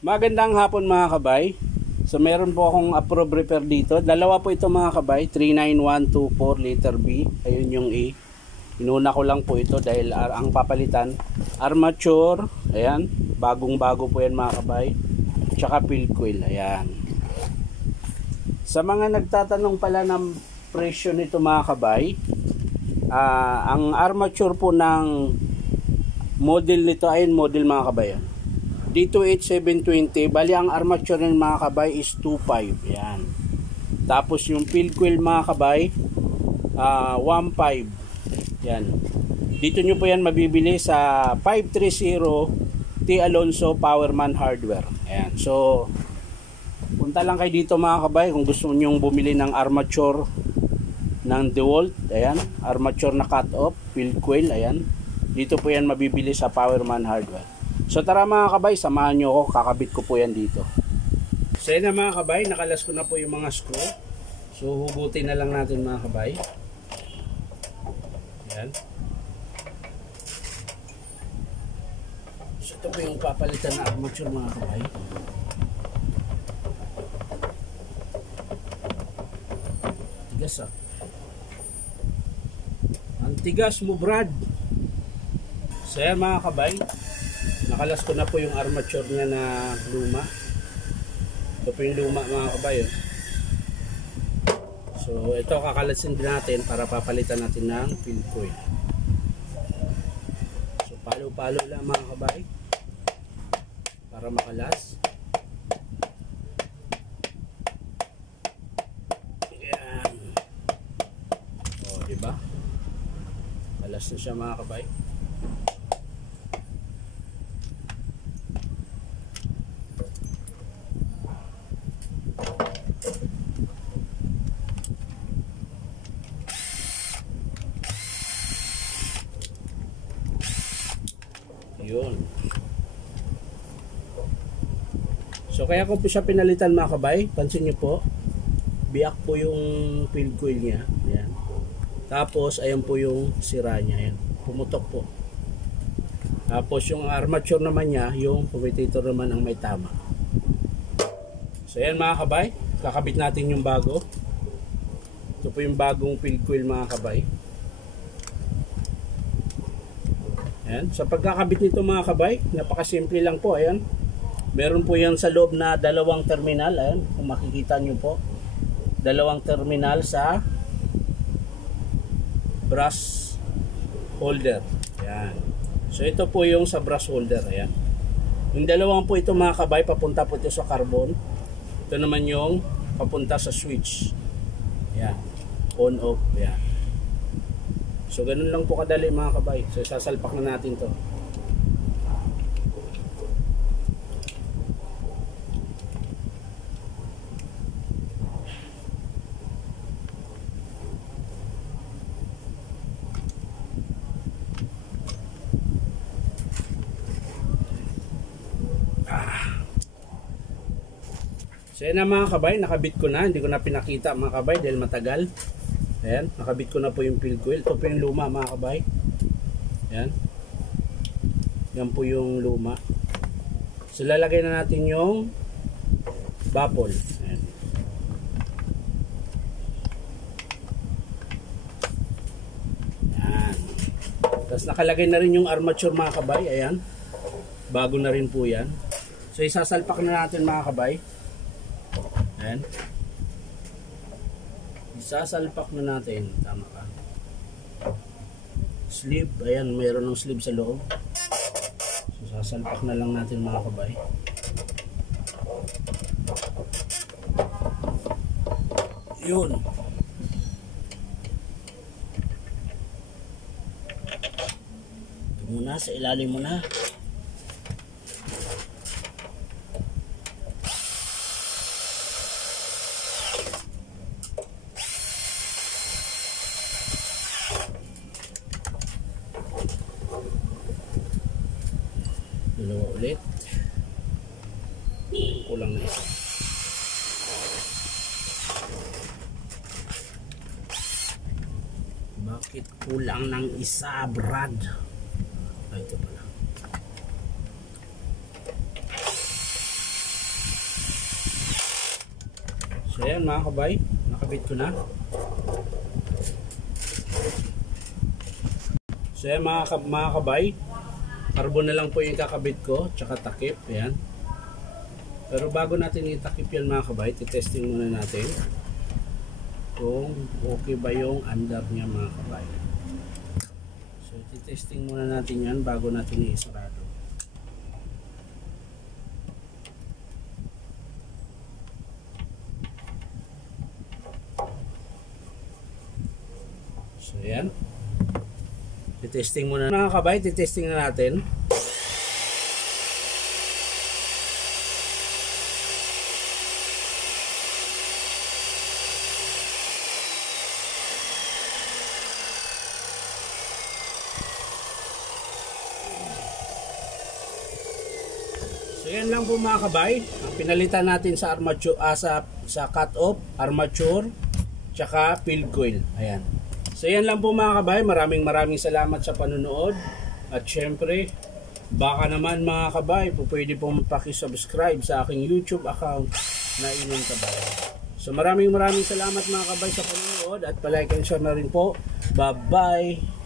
Magandang hapon mga kabay. So meron po akong approved repair dito. Dalawa po ito mga kabay, 39124 letter B. Ayun yung A. Inuna ko lang po ito dahil ang papalitan armature, ayan, bagong bago po yan mga kabay. Tsaka field coil, ayan. Sa mga nagtatanong pala ng presyo nito mga kabay, ang armature po ng model nito ay model mga kabay. D28720, bali ang armature ng mga kabay is 25, yan. Tapos yung field coil mga kabay 15, yan. Dito nyo po yan mabibili sa 530 T. Alonso Powerman Hardware, ayan. So punta lang kayo dito mga kabay kung gusto nyo bumili ng armature ng DeWalt, ayan, armature na cut off, field coil, ayan. Dito po yan mabibili sa Powerman Hardware. So tara mga kabay, samahan nyo ako, kakabit ko po yan dito. So yan na mga kabay, nakalas ko na po yung mga screw. So hugutin na lang natin mga kabay. Yan. So ito po yung papalitan na armature mga kabay. Tigas ah. Ang tigas mo Brad. So yan mga kabay, nakalas ko na po yung armature niya na luma. Ito po yung luma mga kabay. So ito kakalasin din natin para papalitan natin ng field coil. So palo-palo lang mga kabay para makalas. Ayan. O diba? Kalas na siya mga kabay. Yun. So kaya ko po siya pinalitan mga kabay, pansin nyo po, biyak po yung field coil niya. Ayan. Tapos ayan po yung sira niya. Ayan. Pumutok po. Tapos yung armature naman niya, yung commutator naman ang may tama. So ayan mga kabay, kakabit natin yung bago. Ito po yung bagong field coil mga kabay. Ayan. Sa pagkakabit nito mga kabay, napakasimple lang po. Ayan. Meron po yan sa loob na dalawang terminal. Ayan. Kung makikita nyo po, dalawang terminal sa brass holder. Ayan. So ito po yung sa brass holder. Ayan. Yung dalawang po ito mga kabay, papunta po ito sa carbon. Ito naman yung papunta sa switch. Ayan. On off. Ayan. So ganun lang po kadali mga kabay. So sasalpak na natin to. So yan na mga kabay, nakabit ko na. Hindi ko na pinakita mga kabay dahil matagal. Ayan, nakabit ko na po yung field coil. Ito po yung luma mga kabay. Ayan. Yan po yung luma. So lalagay na natin yung baffle. Ayan. Ayan. Tapos nakalagay na rin yung armature mga kabay. Ayan. Bago na rin po yan. So isasalpak na natin mga kabay. Ayan. Sasalpak na natin. Tama ka. Sleeve. Ayan, mayroon ng sleeve sa loob. So sasalpak na lang natin mga kabay. Yun. Ito muna, sa ilalim muna. Dalawa ulit. Kulang na isa. Bakit kulang ng isa, Brad? Ito pala. So ayan mga kabay, nakabit ko na. So ayan mga kabay, carbon na lang po yung kakabit ko, tsaka takip, ayan. Pero bago natin itakip yan mga kabay, titesting muna natin kung okay ba yung andar niya mga kabay. So titesting muna natin yan bago natin i-sarado. So yan. Titesting muna mga kabay, titesting na natin. So yan lang po mga kabay, ang pinalitan natin sa armature, sa cut-off, armature, tsaka field coil. Ayan. So yan lang po mga kabay, maraming salamat sa panunood. At syempre, baka naman mga kabay, pwede po magpaki-subscribe sa aking YouTube account na Inong Kabay. So maraming salamat mga kabay sa panunood at palike and share na rin po. Bye bye!